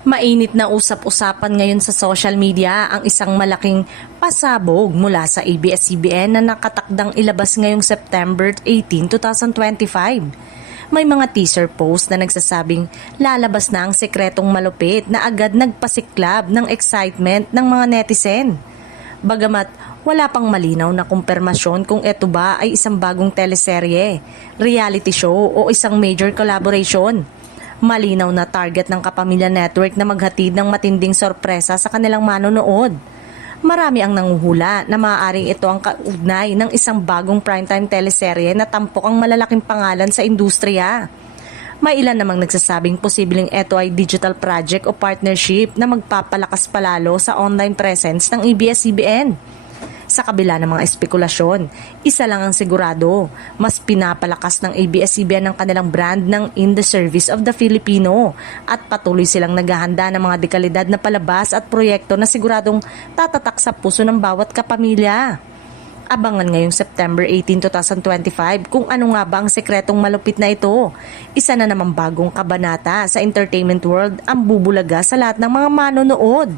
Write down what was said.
Mainit na usap-usapan ngayon sa social media ang isang malaking pasabog mula sa ABS-CBN na nakatakdang ilabas ngayong September 18, 2025. May mga teaser post na nagsasabing lalabas na ang sekretong malupit na agad nagpasiklab ng excitement ng mga netizen. Bagamat wala pang malinaw na kumpirmasyon kung ito ba ay isang bagong teleserye, reality show o isang major collaboration. Malinaw na target ng Kapamilya Network na maghatid ng matinding sorpresa sa kanilang manonood. Marami ang nanguhula na maaaring ito ang kaugnay ng isang bagong primetime teleserye na tampok ang malalaking pangalan sa industriya. May ilan namang nagsasabing posibleng ito ay digital project o partnership na magpapalakas palalo sa online presence ng ABS-CBN. Sa kabila ng mga espekulasyon, isa lang ang sigurado, mas pinapalakas ng ABS-CBN ang kanilang brand ng In the Service of the Filipino at patuloy silang naghahanda ng mga dekalidad na palabas at proyekto na siguradong tatatak sa puso ng bawat kapamilya. Abangan ngayong September 18, 2025 kung ano nga ba ang sekretong malupit na ito. Isa na namang bagong kabanata sa entertainment world ang bubulaga sa lahat ng mga manonood.